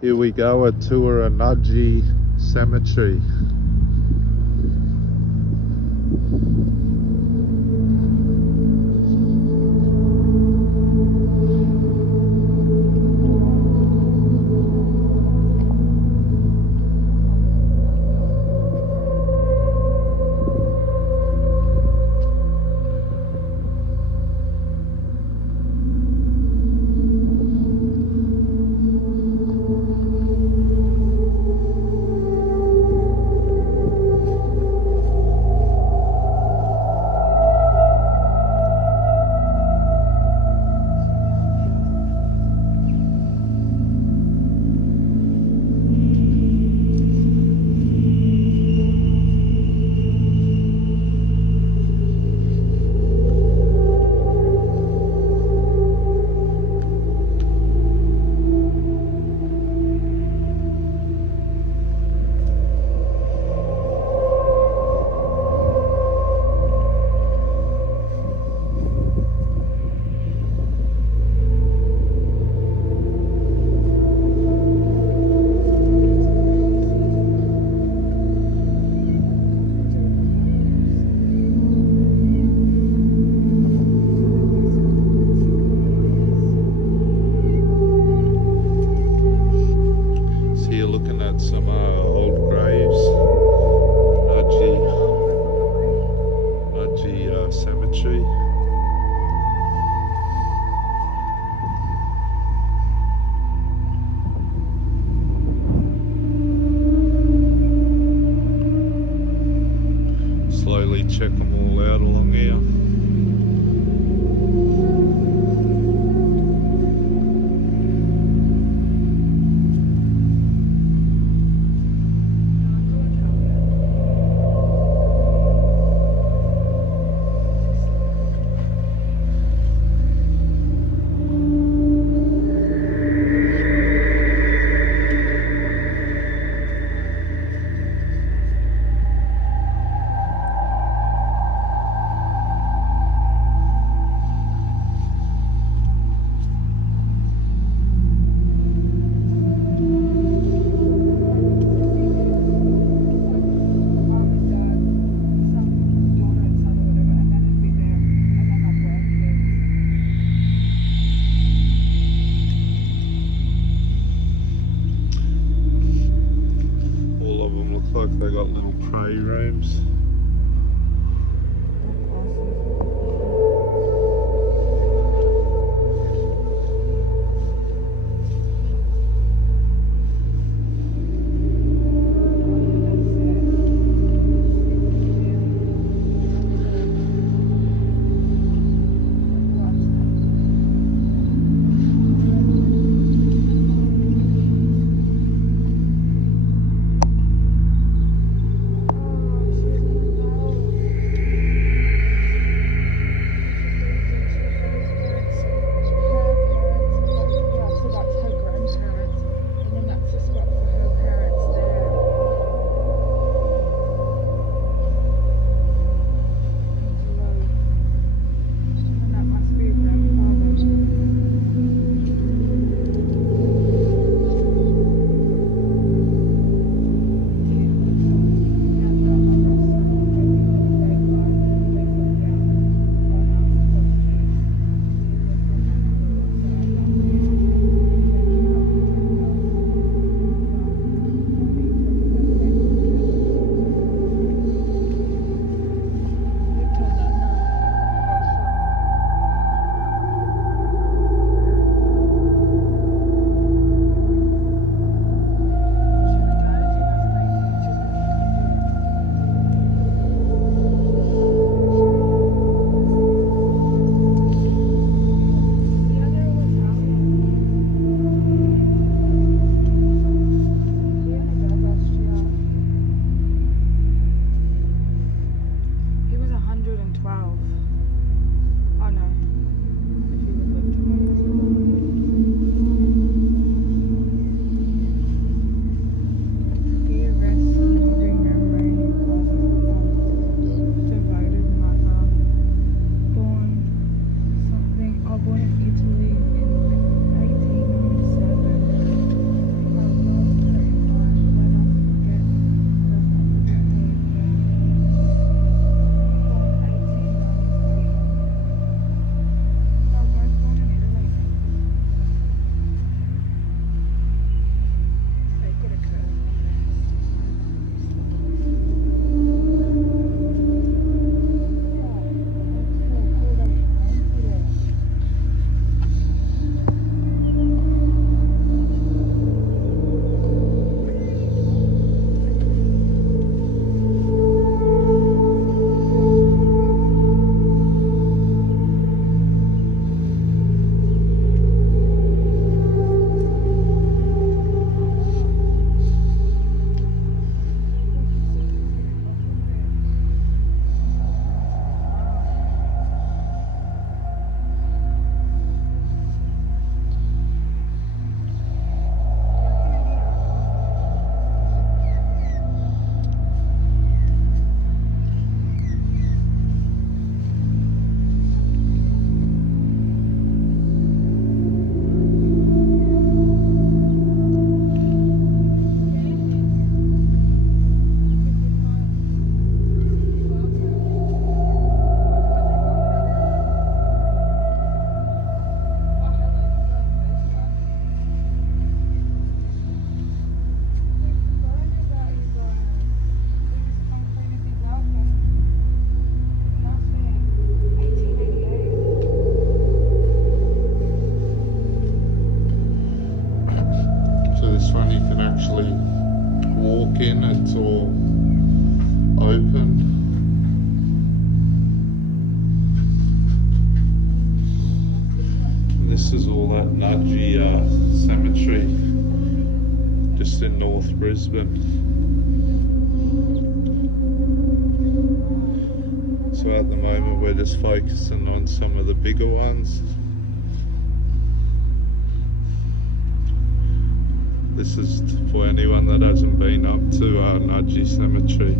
Here we go, a tour of Nudgee Cemetery. So you're looking at some old graves, Nudgee Cemetery. Slowly check them all out along here. Look like they got little pray rooms. this one you can actually walk in, it's all open. And this is all that Nudgee Cemetery, just in North Brisbane. So at the moment we're just focusing on some of the bigger ones. This is for anyone that hasn't been up to Nudgee Cemetery.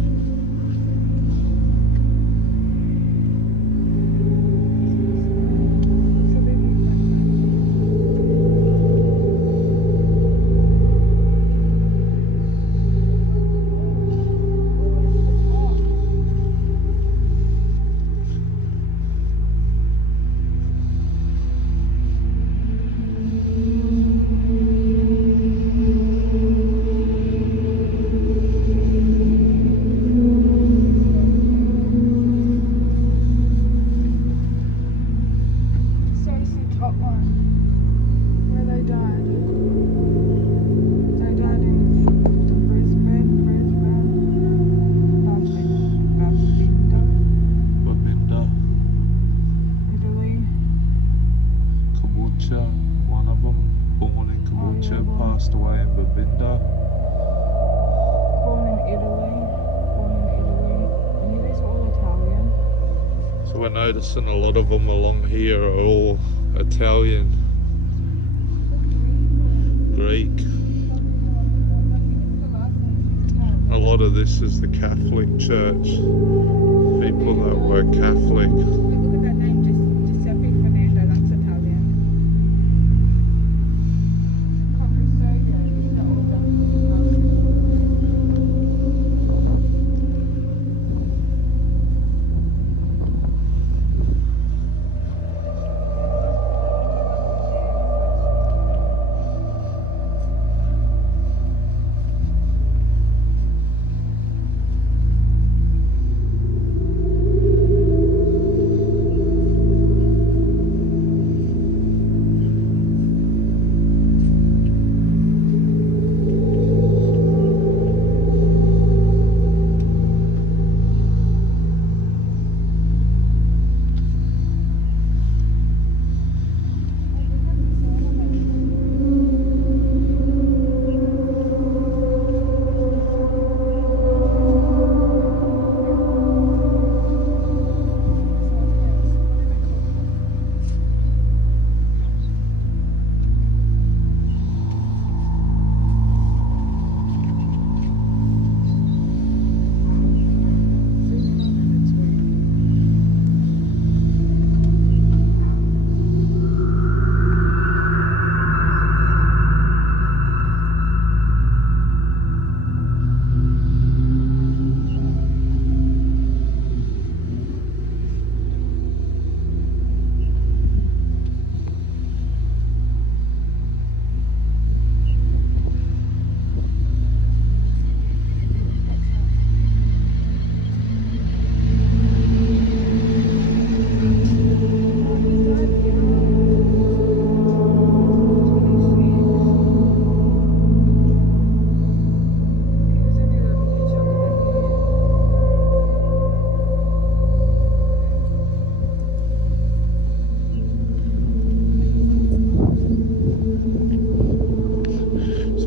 One of them, born in Caboolture, passed away in Babinda. Born in Italy. And you guys are all Italian. So we're noticing a lot of them along here are all Italian, Greek. A lot of this is the Catholic Church, people that were Catholic. Look at that name, Giuseppe Fernando, that's Italian.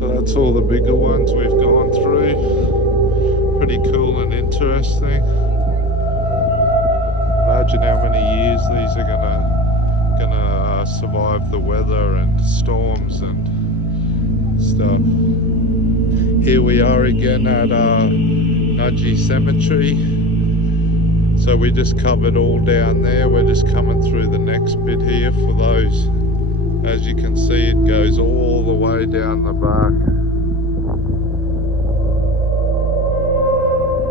That's all the bigger ones we've gone through. Pretty cool and interesting. Imagine how many years these are gonna survive the weather and storms and stuff. Here we are again at Nudgee Cemetery. So we just covered all down there. We're just coming through the next bit here for those. As you can see, it goes all the way down the back.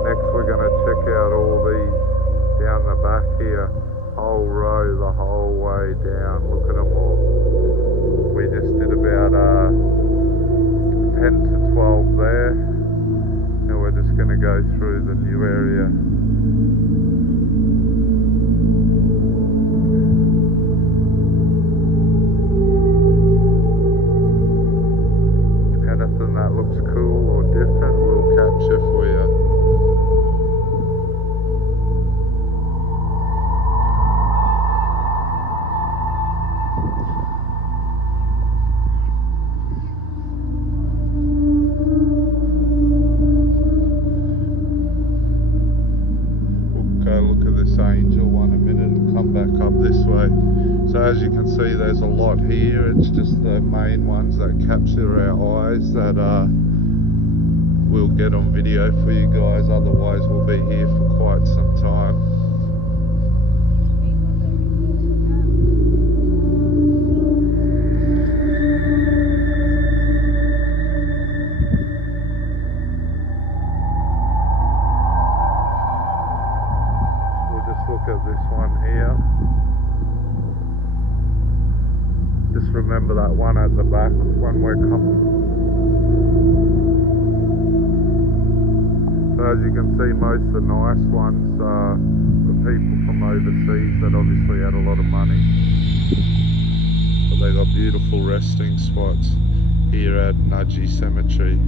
Next we're going to check out all these down the back here. Whole row, the whole way down. Look at them all. We just did about 10 to 12 there. And we're just going to go through the new area. Anything anything that looks cool or different, we'll capture for you. Look at this angel one a minute and come back up this way. So as you can see, there's a lot here. It's just the main ones that capture our eyes that we'll get on video for you guys. Otherwise we'll be here for quite some time. Look at this one here. Just remember that one at the back when we're coming. So as you can see, most of the nice ones are the people from overseas that obviously had a lot of money. But they got beautiful resting spots here at Nudgee Cemetery.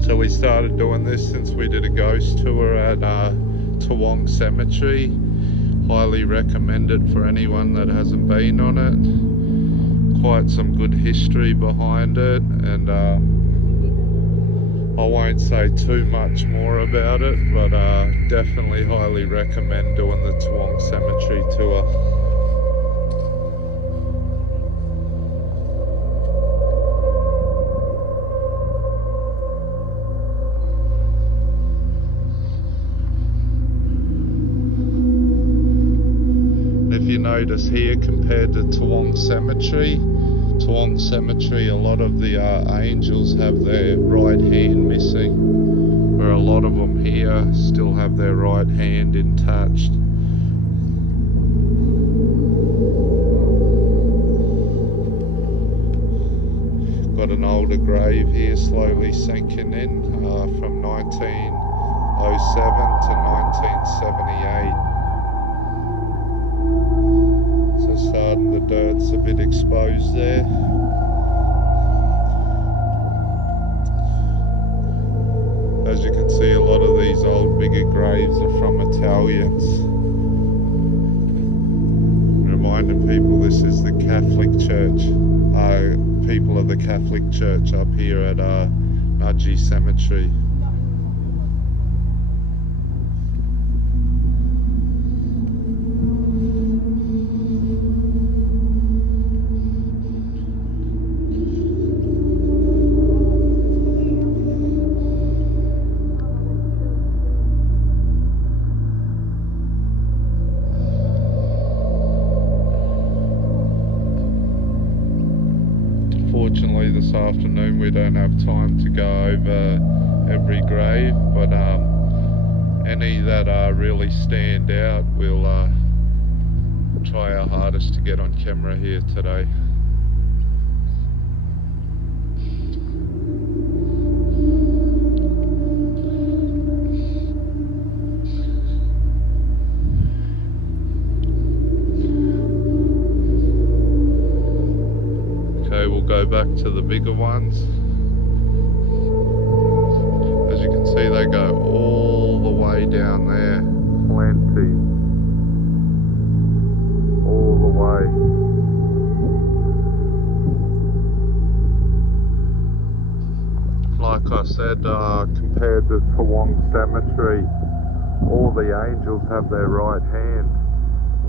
So we started doing this since we did a ghost tour at Nudgee Cemetery. Highly recommend it for anyone that hasn't been on it. Quite some good history behind it, and I won't say too much more about it, but definitely highly recommend doing the Nudgee Cemetery tour. If you notice here, compared to Nudgee Cemetery, a lot of the angels have their right hand missing, where a lot of them here still have their right hand intact. Got an older grave here slowly sinking in from 1907 to 1978. So starting the dirt's a bit exposed there. As you can see, a lot of these old bigger graves are from Italians. Reminding people this is the Catholic Church. People of the Catholic Church up here at Nudgee Cemetery. Unfortunately, this afternoon we don't have time to go over every grave, but any that really stand out, we'll try our hardest to get on camera here today. We'll go back to the bigger ones. As you can see, they go all the way down there. Plenty. All the way. Like I said, compared to Nudgee Cemetery, all the angels have their right hand.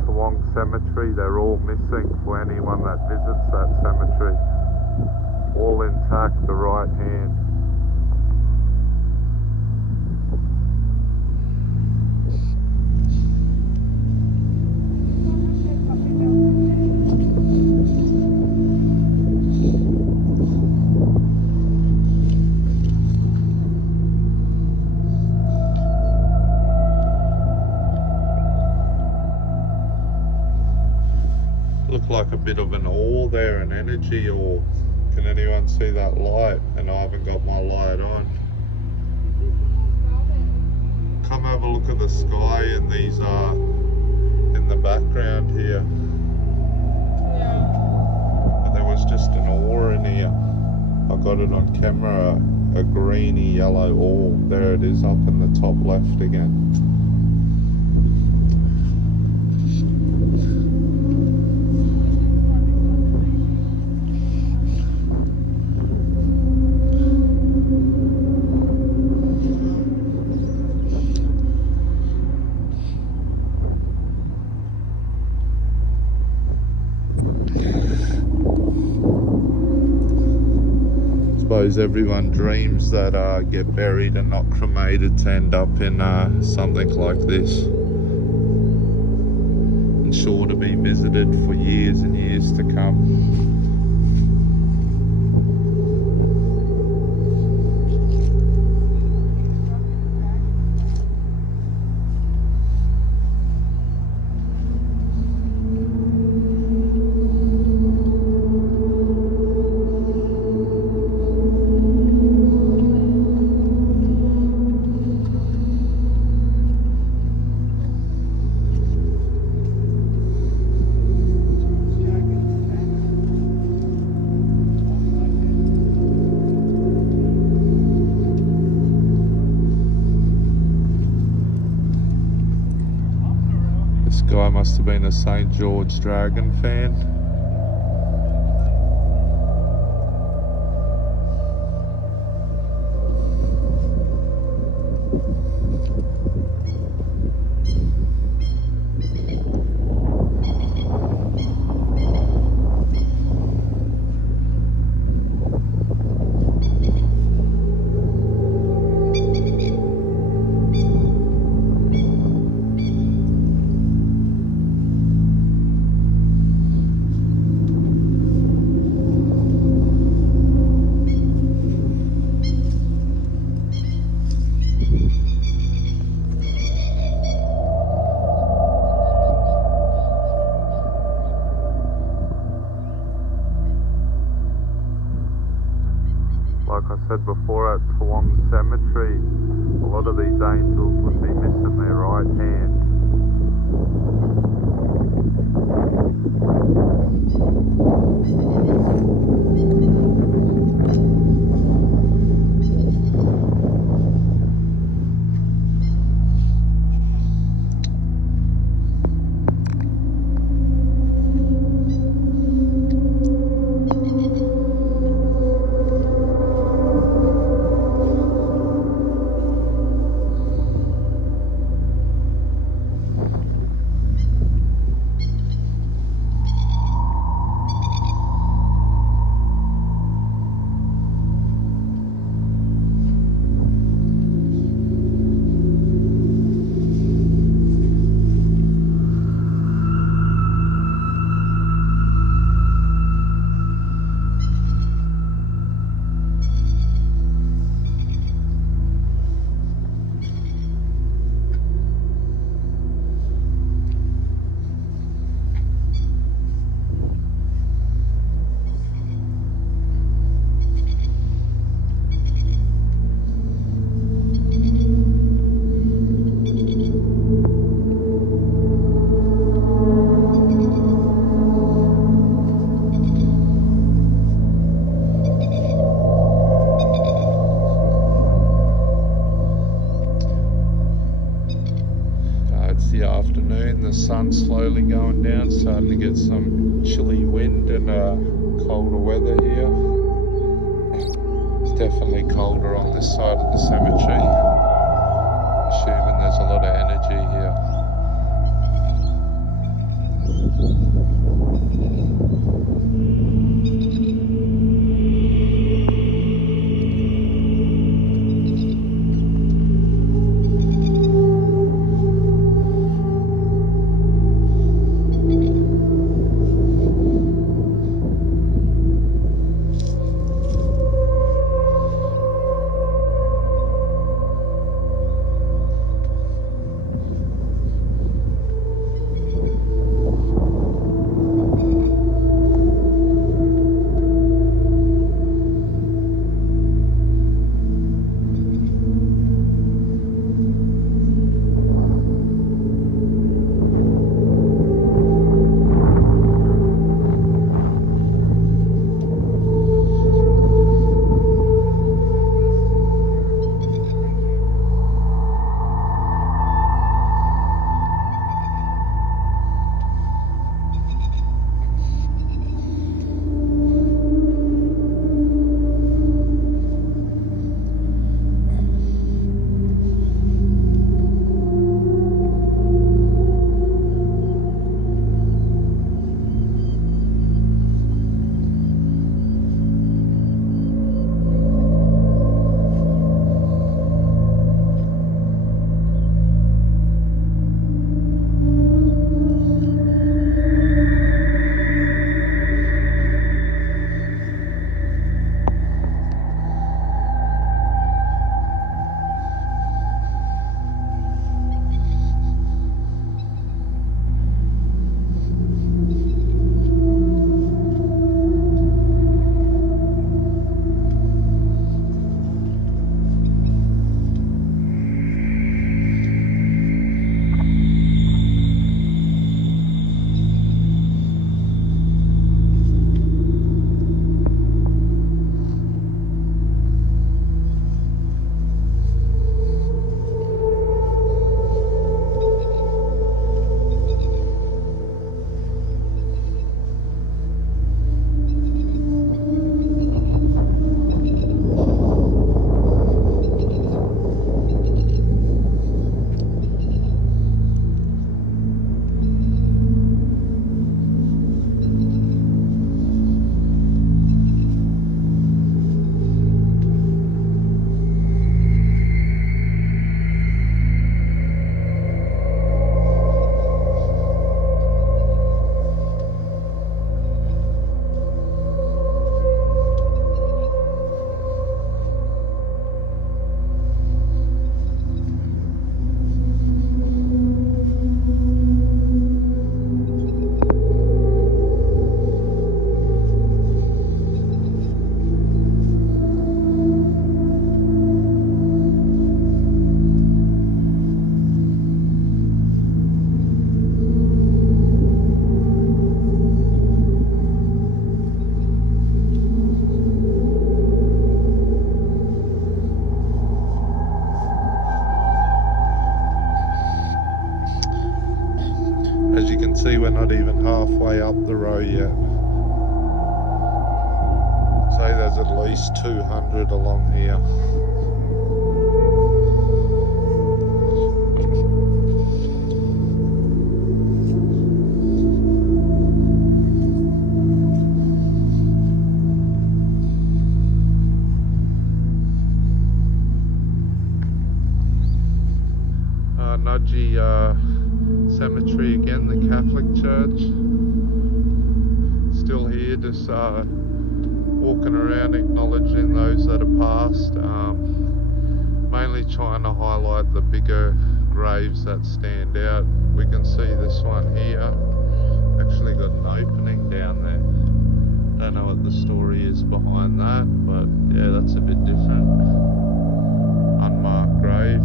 Nudgee Cemetery, they're all missing for anyone that visits that cemetery. All intact, the right hand. Look like a bit of an ore there, an energy ore. Can anyone see that light? And I haven't got my light on. Come have a look at the sky in these in the background here. Yeah. And there was just an ore in here. I got it on camera, a greeny yellow ore. There it is up in the top left again. Suppose everyone dreams that get buried and not cremated to end up in something like this, and sure to be visited for years and years to come. This guy must have been a St. George Dragon fan. Like I said before, at Nudgee Cemetery, a lot of these angels would be missing their right hand. It's the afternoon, the sun's slowly going down, starting to get some chilly wind and colder weather here. It's definitely colder on this side of the cemetery, assuming there's a lot of energy here. least 200 along here. Nudgee Cemetery again, the Catholic Church. Still here, just walking around acknowledging those that have passed. Mainly trying to highlight the bigger graves that stand out. We can see this one here. Actually got an opening down there. Don't know what the story is behind that, but yeah, that's a bit different. Unmarked grave.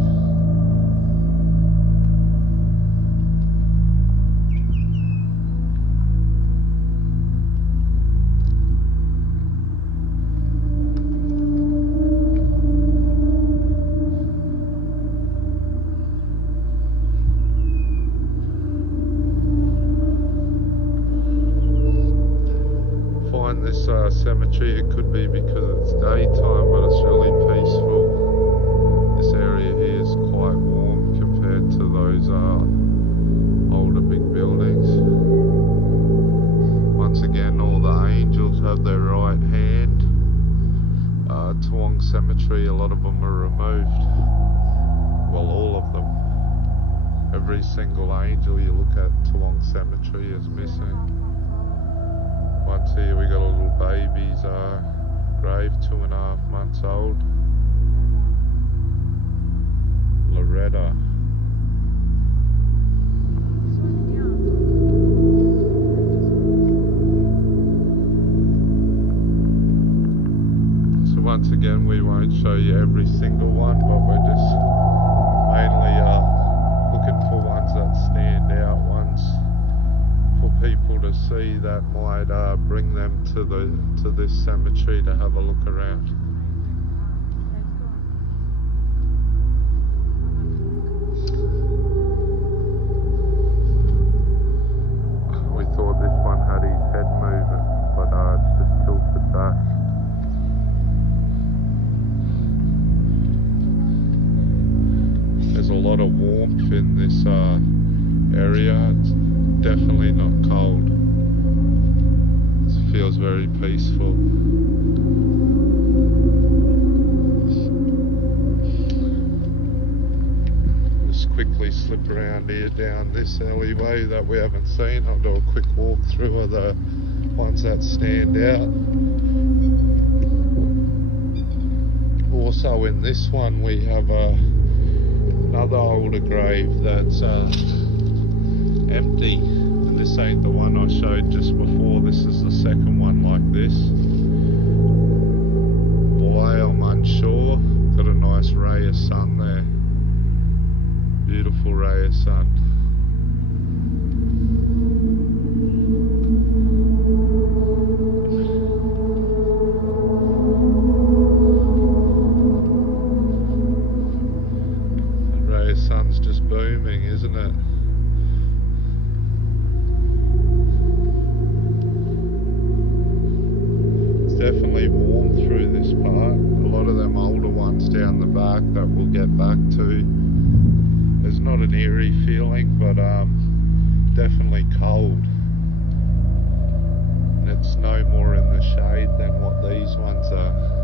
This cemetery, it could be because it's daytime, but it's really peaceful. This area here is quite warm compared to those older big buildings. Once again, all the angels have their right hand. Tuong Cemetery, a lot of them are removed. Well, all of them. Every single angel you look at Tuong Cemetery is missing. Once here we got a little baby's grave, 2.5 months old. Loretta. So once again, we won't show you every single one, but we're just mainly looking for ones that stand out, ones for people to see that might bring them to this cemetery to have a look around. We thought this one had his head moving, but it's just tilted back. There's a lot of warmth in this area. It's definitely not cold. It feels very peaceful. Just quickly slip around here down this alleyway that we haven't seen. I'll do a quick walk through of the ones that stand out. Also in this one we have another older grave that's empty, and this ain't the one I showed just before. This is the second one like this. Why, I'm unsure. Got a nice ray of sun there. Beautiful ray of sun. The ray of sun's just booming, isn't it? Definitely warm through this part. A lot of them older ones down the back that we'll get back to. There's not an eerie feeling, but definitely cold. And it's no more in the shade than what these ones are.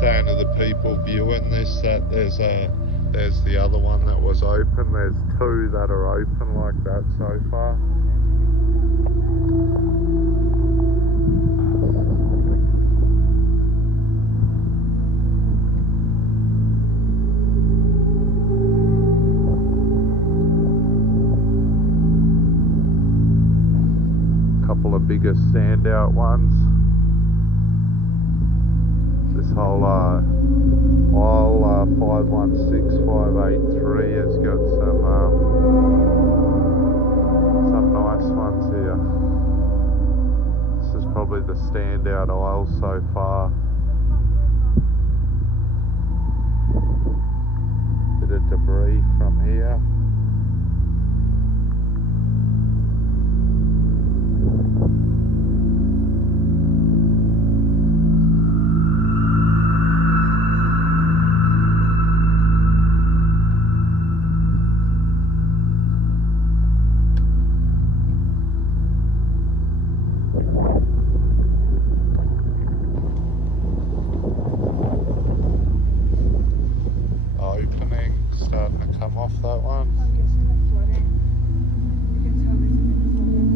Saying to the people viewing this that there's the other one that was open. There's 2 that are open like that so far. couple of bigger standout ones. This whole aisle 516, 583 has got some nice ones here. This is probably the standout aisle so far. Bit of debris from here. Opening, starting to come off that one. I'm guessing the flooding. You can tell there's been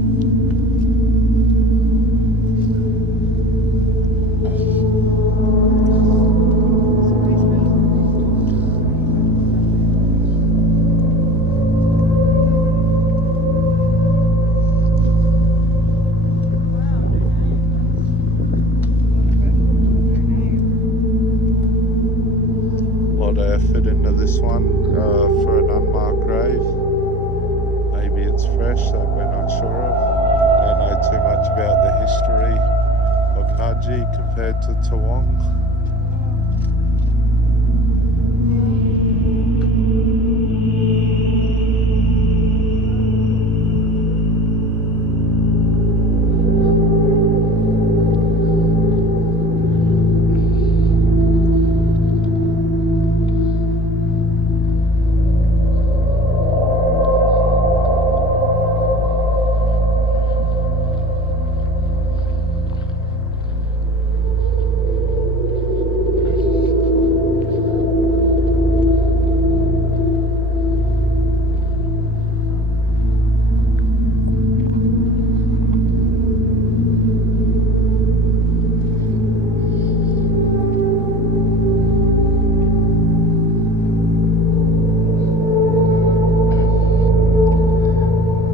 A lot of effort into this one for an unmarked grave. Maybe it's fresh, that we're not sure of. Don't know too much about the history of Nudgee compared to Toowong.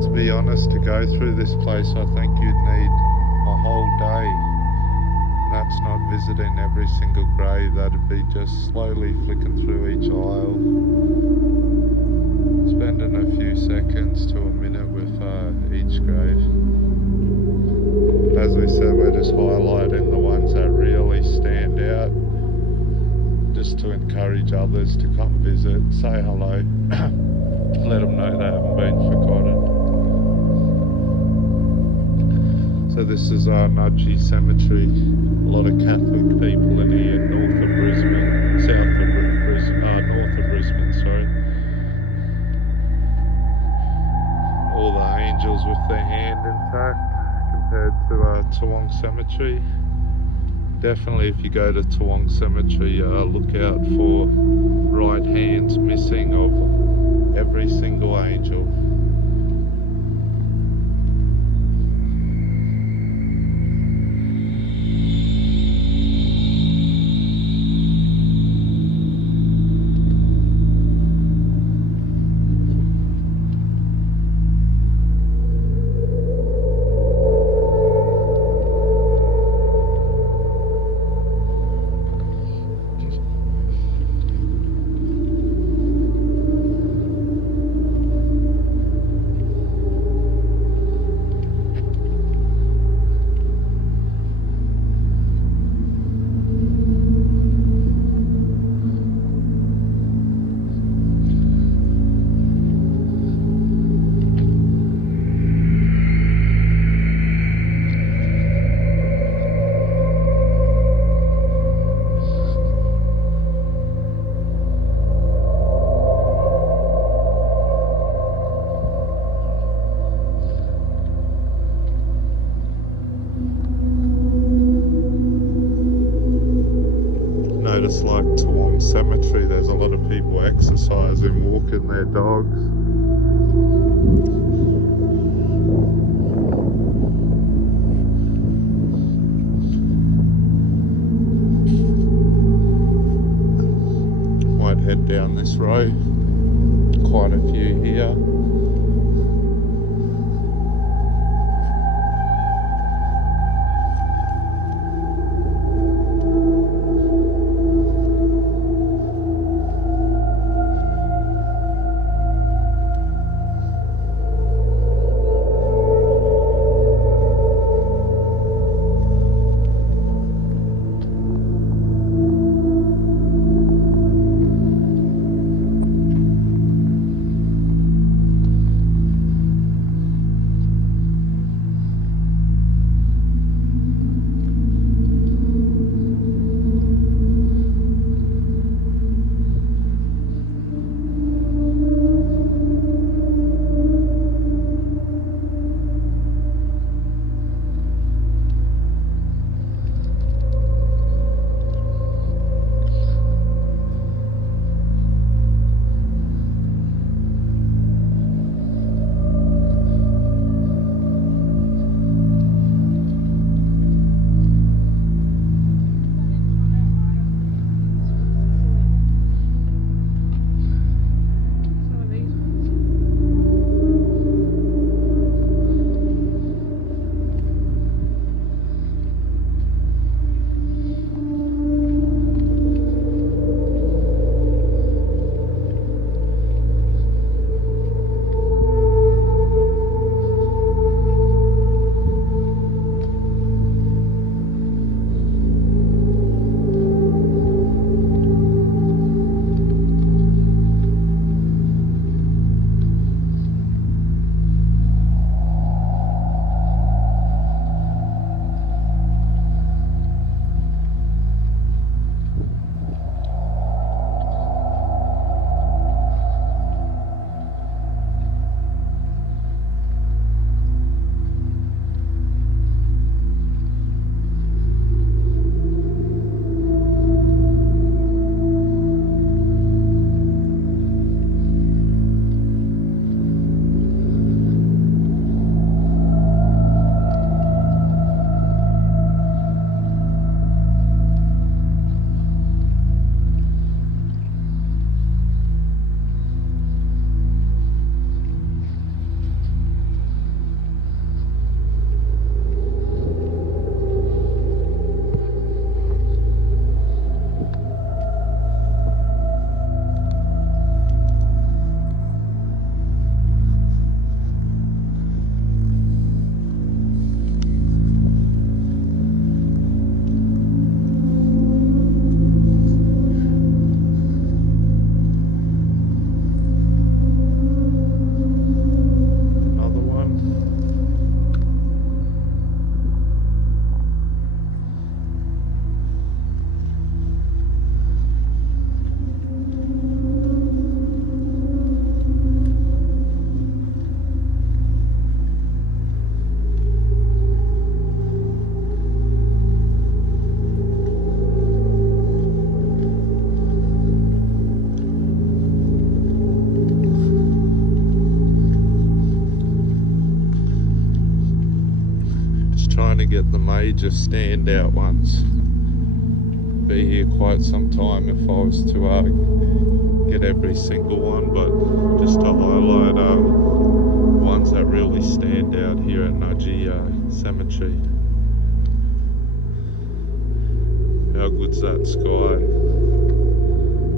To be honest, to go through this place, I think you'd need a whole day. And that's not visiting every single grave, that'd be just slowly flicking through each aisle, spending a few seconds to a minute with each grave. As we said, we're just highlighting the ones that really stand out, just to encourage others to come visit, say hello, let them know they haven't been forgotten. So this is Nudgee Cemetery. A lot of Catholic people in here, north of Brisbane, north of Brisbane, sorry. All the angels with their hand intact compared to Toowong Cemetery. Definitely if you go to Toowong Cemetery, look out for right hands missing of every single angel. Notice like Toowong Cemetery, there's a lot of people exercising, walking their dogs. Might head down this road, quite a few here. trying to get the major standout ones. Be here quite some time if I was to get every single one, but just to highlight ones that really stand out here at Nudgee Cemetery. How good's that sky?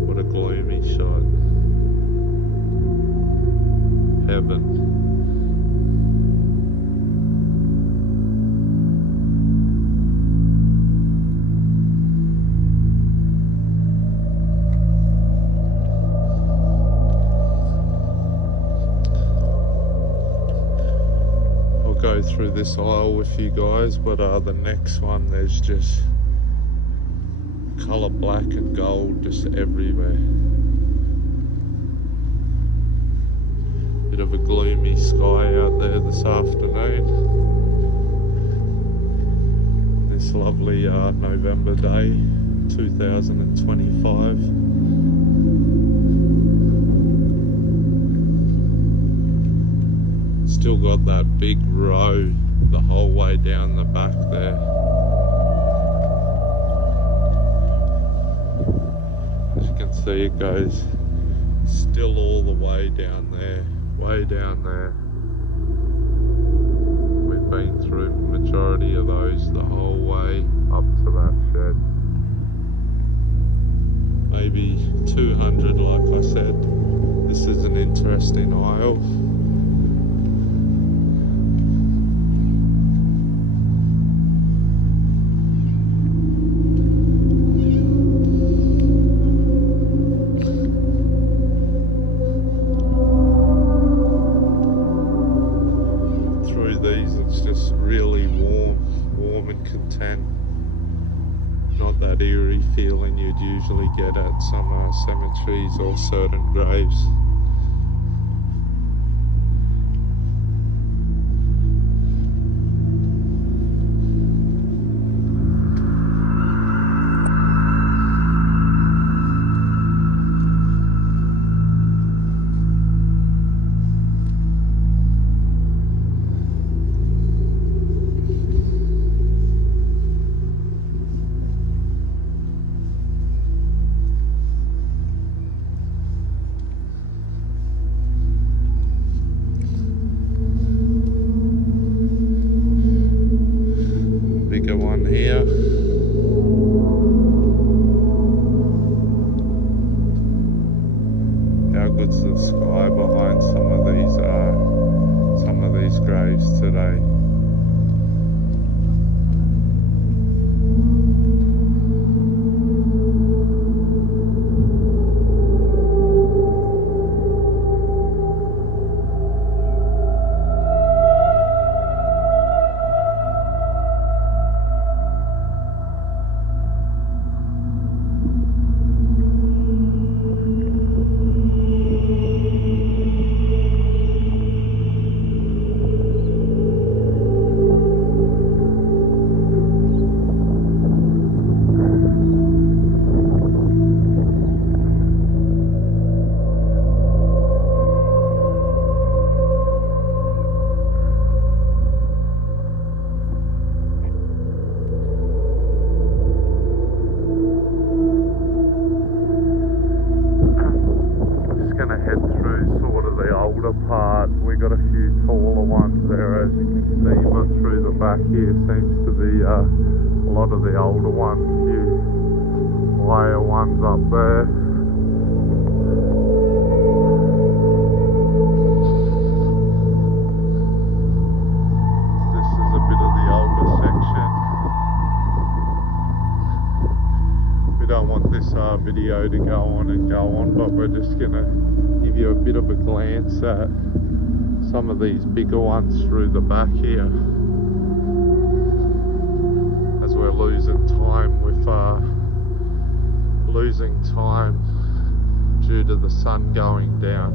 What a gloomy shot. Heaven. Go through this aisle with you guys, but the next one, there's just colour black and gold just everywhere. Bit of a gloomy sky out there this afternoon. This lovely November day 2025. Still got that big row the whole way down the back there. As you can see, it goes still all the way down there, way down there. We've been through the majority of those the whole way up to that shed. Maybe 200, like I said. This is an interesting aisle. It's just really warm and content. Not that eerie feeling you'd usually get at some cemeteries or certain graves. Bigger one here. How good's the sky behind some of these graves today? Part. We got a few taller ones there, as you can see, but through the back here seems to be a lot of the older ones, few higher ones up there. This is a bit of the older section. We don't want this video to go on and go on, but we're just gonna give you a bit of a glance at some of these bigger ones through the back here, as we're losing time due to the sun going down.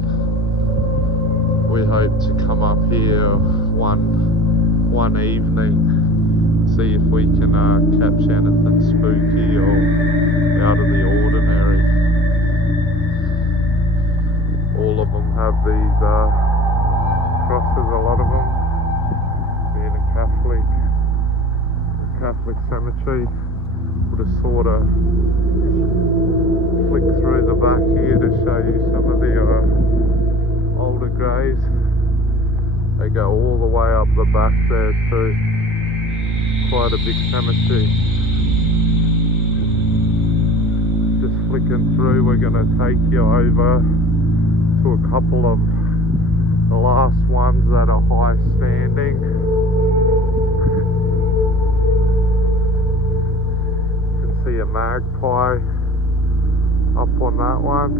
We hope to come up here one evening, see if we can catch anything spooky or out of the ordinary. All of them have these crosses, a lot of them, being a Catholic. Catholic cemetery. Would have sort of flicked through the back here to show you some of the older graves. They go all the way up the back there too. Quite a big cemetery. Just flicking through, we're going to take you over to a couple of the last ones that are high standing. You can see a magpie up on that one.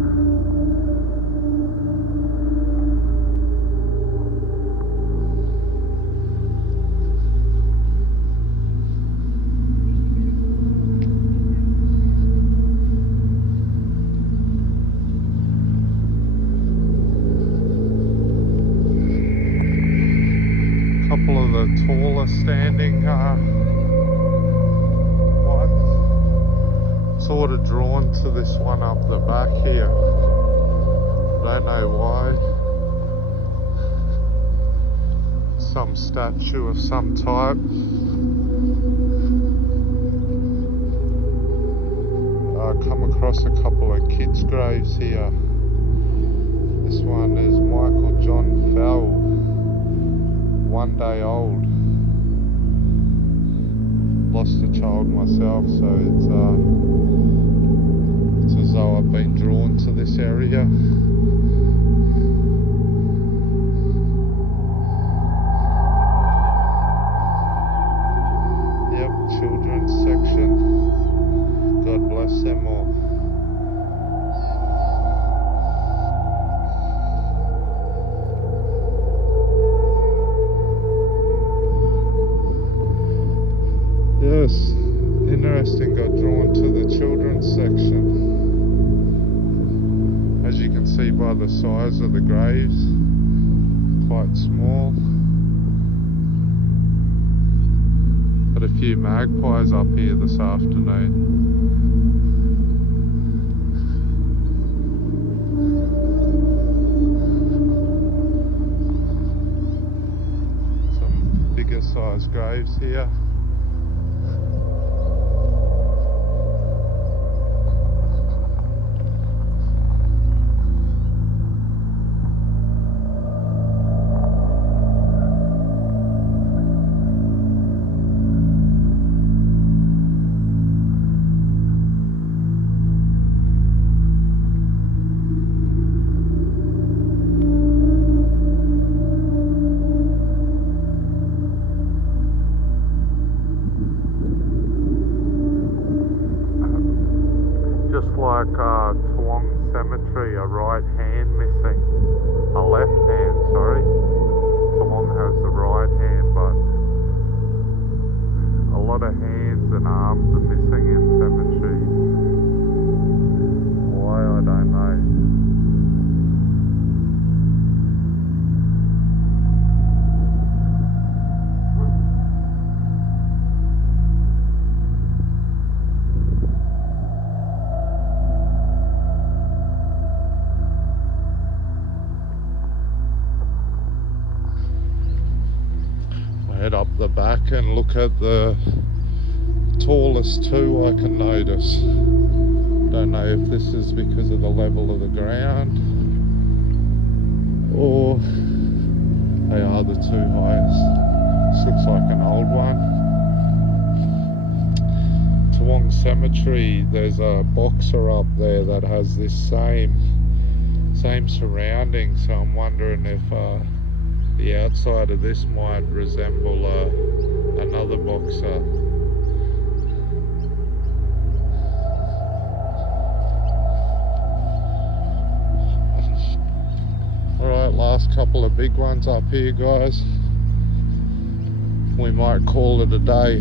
Couple of the taller standing ones. Sort of drawn to this one up the back here. Don't know why. Some statue of some type. Come across a couple of kids' graves here. This one is Michael John Fell. 1 day old. Lost a child myself, so it's as though I've been drawn to this area. Yep, children's section. God bless them all. Yes, interesting, got drawn to the children's section. As you can see by the size of the graves, quite small. Got a few magpies up here this afternoon. Some bigger size graves here. Cemetery, a right hand missing, a left hand, sorry. Toowong has the right hand, but a lot of hands and arms are missing in cemetery. Why, I don't know. Head up the back and look at the tallest two I can notice. Don't know if this is because of the level of the ground or they are the two highest. This looks like an old one. Toowong Cemetery, there's a boxer up there that has this same surrounding, so I'm wondering if the outside of this might resemble another boxer. Alright, last couple of big ones up here, guys. We might call it a day.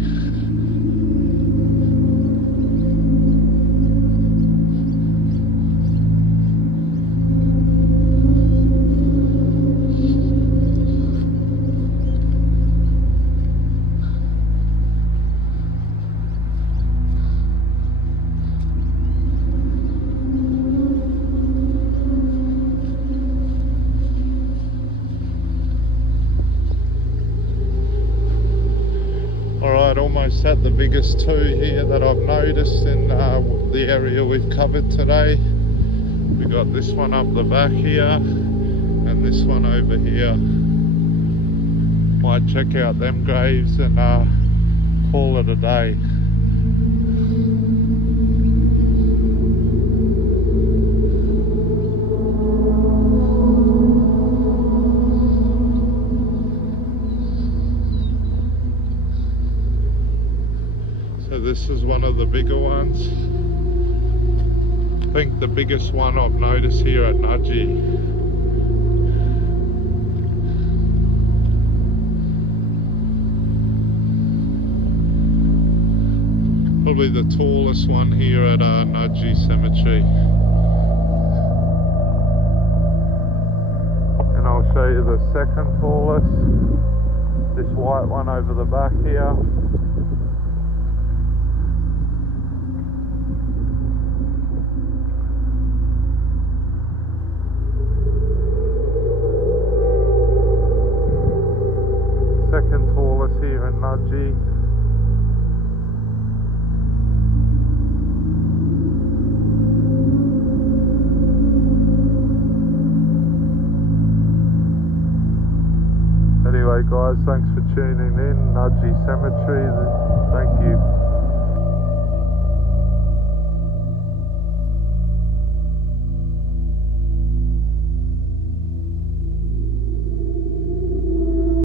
about almost at the biggest two here that I've noticed in the area we've covered today. We got this one up the back here and this one over here. Might check out them graves and call it a day. So this is one of the bigger ones. I think the biggest one I've noticed here at Nudgee. Probably the tallest one here at Nudgee Cemetery. And I'll show you the second tallest. This white one over the back here. Second tallest here in Nudgee. Anyway guys, thanks for tuning in. Nudgee Cemetery, thank you.